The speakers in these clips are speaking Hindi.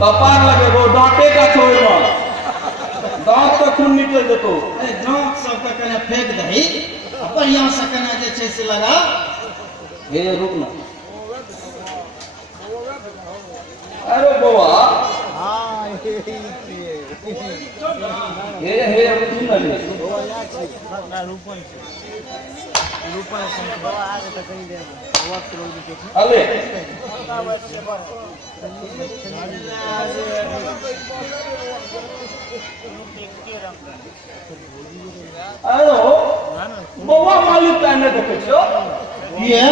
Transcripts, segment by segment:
कपार लगे वो दांते का छोड़ मत दांत से खून निकल जेतो अरे दांत सब का कने फेंक दही बढ़िया से कने जे छै से लगा हे रुक ना अरे बउआ हां हे तू ना ले बउआ या छी ना रूपन छी रूपन से बउआ आगे तक कहीं दे वक्त रोज के अले हेलो बउआ मालिक कहने देखे छो ये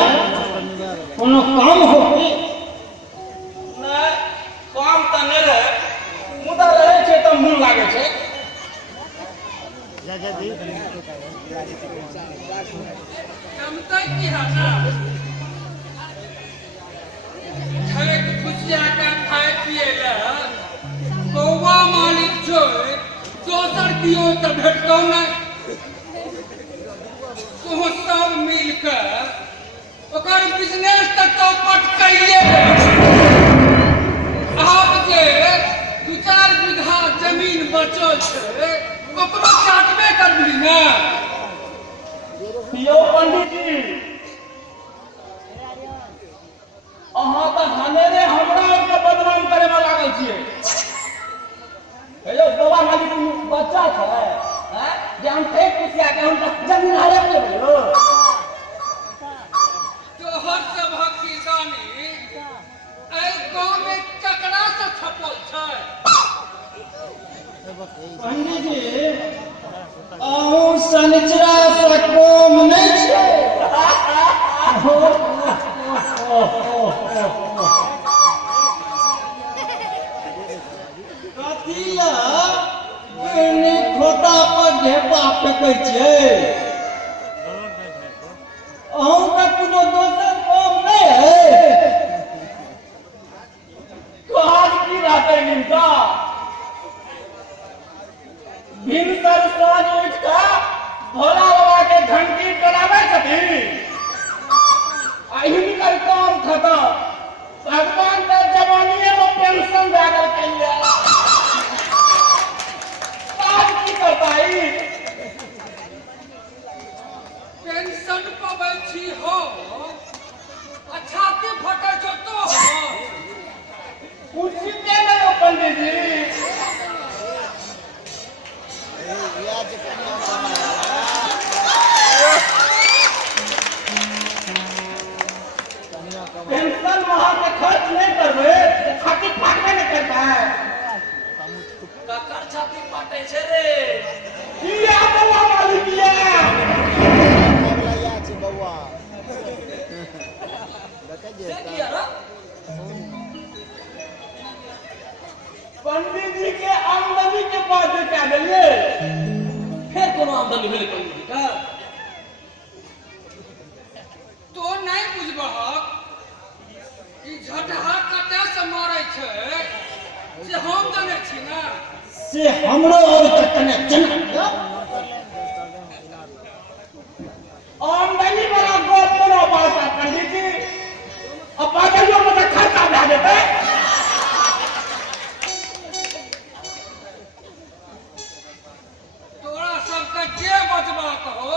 कोनो काम हो नहीं काम त नहीं रहे मुदा रहे छे त मन लागे छे जा दी समझता की हाना खाए खुशिया का खाए पिए ला बउआ मालिक जो दोसर कियो त भेटतो नहीं तो सब मिलकर ओकर बिजनेस तक चौपट कइए आप जे 2-4 बीघा जमीन बचल छै ओकरो काटबे करबी ना यो पंडित जी अहाँ त हनेरे हमरा के बदनाम करे में लागल छियै हेलो बाबा मालिक बच्चा छै हैं जे हम फेक कुसिया के हम जमीन हरे ले लो तोहर सभक किसानी एहि गाँव में ककरा से छपल छै पंडित जी अहूँ शनिचरा से कम नहीं छै कथी ला एने खोता पर ढेपा फेंकै छै अहूँ का कोनो दोसर काम नहीं है कहां की रहते इनका भिनसर साँझ उठ का भोला बाबा के घंटी टलावे छथिन आ हिनकर काम खत्म भगवान के जवानीए में पेंशन दे गल कहिए आज की करता ही पेंशन पाबै छी हो अच्छा के फटे जतो हो कुर्सी पे नहीं हो पंडित जी ब्याज कन्या पेंशन वहां के खर्च नहीं करबे छाती फाटबे नहीं करता है ककर छाती फाटे छै रे ये बउआ मालिक ये बउआ या छी बउआ देखे जे से किया रे पंडित जी के आमदनी के बाद क्या दिए फिर कोनो आमदनी भेलै पंडित जी का तो नहीं बुझबहक ई झटहा कते से मारै छै से हम जाने छी ना से हमरो और तक कने चना आमदनी वाला गप कोनो बात है पंडित जी अब बादलियों में से खर्चा भे जेतै तोरा सबके जे बचबाक हो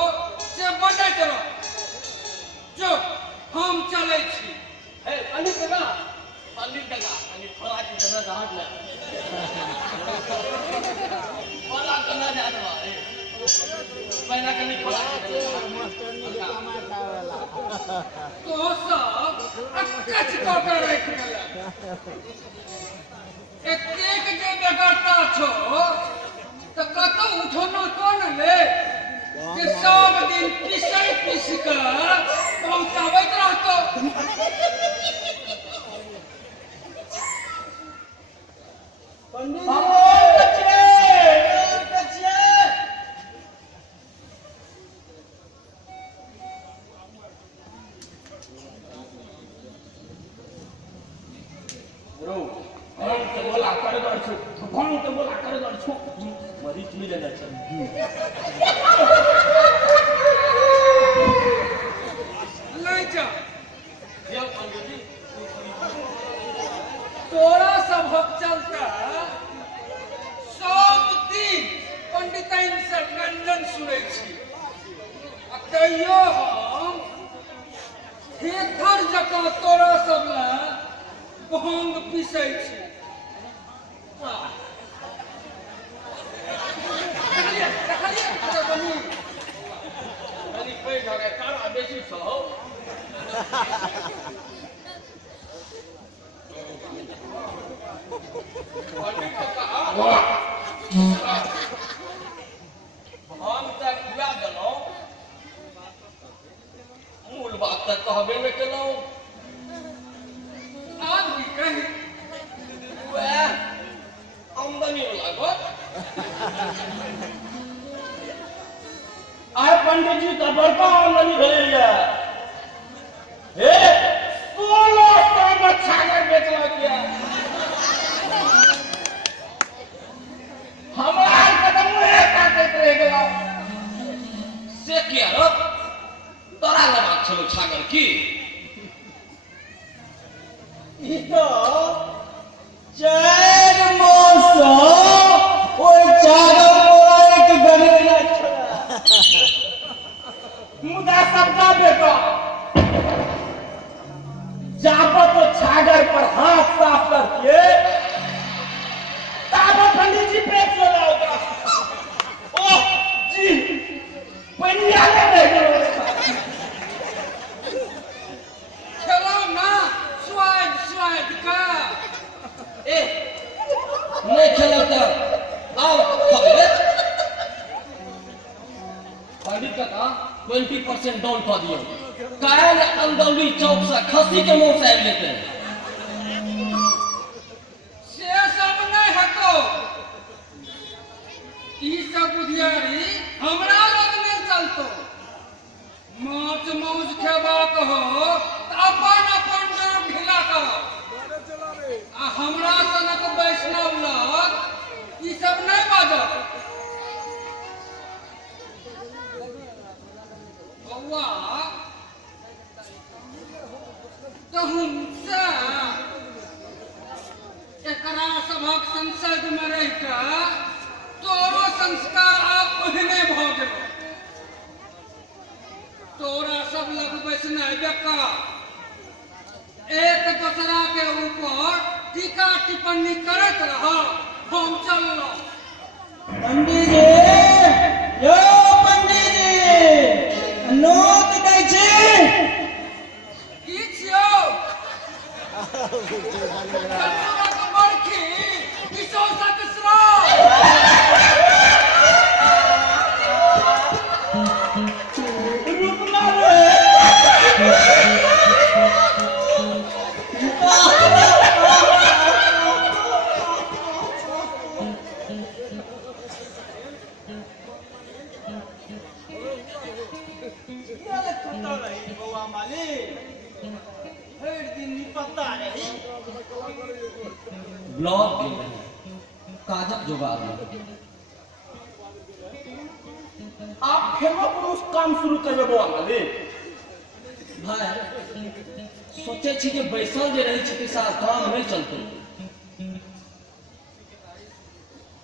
से बचैत रह जो हम चलै छी ए पंडित का पंडित थोड़ा की जगह घाट ले वाला कना जा दवा पहला कनी खोला मास्टरनी के कमा खावेला तो सब अकच कऽ राख गेला एक जे बेगरता छो तो कतौ उठोनो कोन ले जे सब दिन पिस कऽ पहुंचाबैत रहतो पंडित मरीच मिले जा ले जा तोरा सबक चलता सब दिन पंडितन से गंजन सुनै छी आ कहियो हम थेथर जकाँ तोरा सब ला भांग पीसै छी देखलिए बनी कनी पैघ हो गए तारा बेसी छौ हम तक खुआ देलहुँ मूल बात तक कहबे नहि केलहुँ आदमी कही वएह आमदनी वाला गप आय पंडित जी का बड़का आमदनी भेलैया हे 1600 में छागर बेचलक यऽ हमरा कदम मुहे काटैत रह गेलौ से किया रो तोरा लेबाक छलो छागर की ई तो 4 मास ओइ चागर मोराई के गनेला छला मुदा सबका बेटा जाबत तो छागर पर हाथ साफ करके ताबत पंडित जी पेट लगा होगा ओह जी पनिया ले गए खेलो ना स्वाद स्वाद का ए नहीं खेलो तो आओ खबरे पंडित का 20% डाउन कर दियो कायल अंदौली चौक से खसी के मुंह से आबि लेते से सब नहीं हतो ई सब बुधियारी हमरा लग नहीं चलतो माछ मौज खेबाक हो त अपन अपन नाम ढिला कर आ हमरा सनक वैष्णव लग ई सब नहीं बाजत बौआ तहुंसा एकरा सभक संसद में रह के तोरो संस्कार आप ओहने भ गेल तोरा सब लग बैसना बेकार एक दूसरा के ऊपर टीका टिप्पणी करत रह हम चललो पंडित जी यो पंडित जी नोट दै छी की छियो कतरा के बरखी किशो सतसरा रुकना रे ब्लॉक गेल रही काजक जुगाड़ में आप फेरो पुरुष काम शुरू करबे बौआ मालिक भाई सोचे छी कि बैसल जे रही छी कि साथ काम नहीं चलते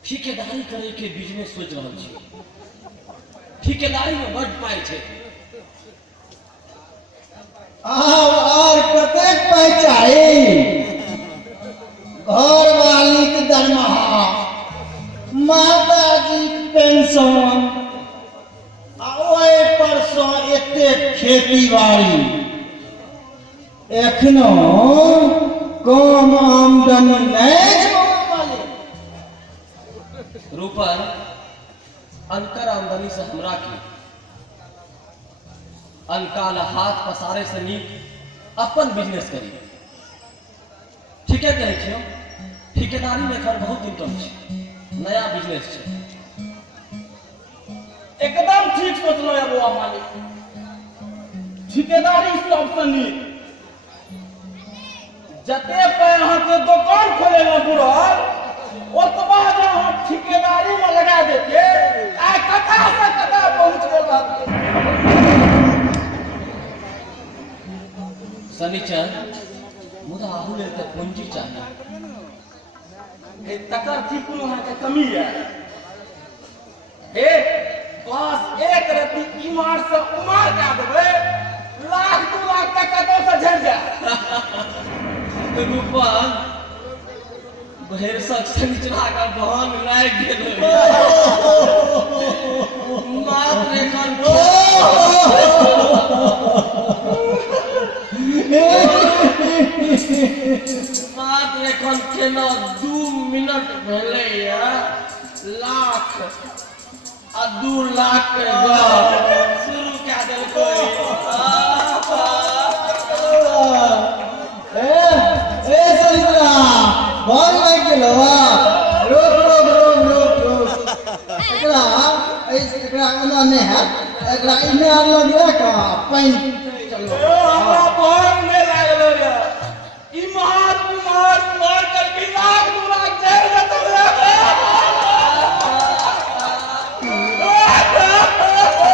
ठेकेदारी करे के बिजनेस सोच रहल छी ठेकेदारी में बड़ पाई छै और कतेक पाई चाही घर वाली के दरमाहा माता जी पेंशन आ ओहि पर सँ एतेक खेती बाड़ी एखनो कम आमदनी नहीं छै वाली रूपन अनकर आमदनी से हमरा की अनकाल हाथ पसारे से नीक अपन बिजनेस करी ठीके कहै छियो ठेकेदारी में एखन बहुत इनकम छै नया बिजनेस छै एकदम ठीक सोचलो है बौआ मालिक ठेकेदारी सबसे नीक जते पे अहाँ के दुकान खोलेला बुढ़ल ओतबा जे अहाँ ठेकेदारी में लगा देते आइ कथा से कथा पहुंच गेल रहते शनिचर मुदा आहू ले पूंजी चाहिए तकर की कोनो अहाँके कमी है हे बस एक रत्ती इमार से उमार कऽ देबै लाख 2 लाख तक कतौ से झड़ जाए रूपन भैरसक संचरा का बहन लाग गेल मात्र एखन मात्र एखन केना 2 मिनट भेलैया लाख आ 2 लाख के गप शुरू कऽ देलकै ए संतरा बहुत लाग गेलो रोक एकरा एना नहीं है एकरा इने आलो दिया का पानी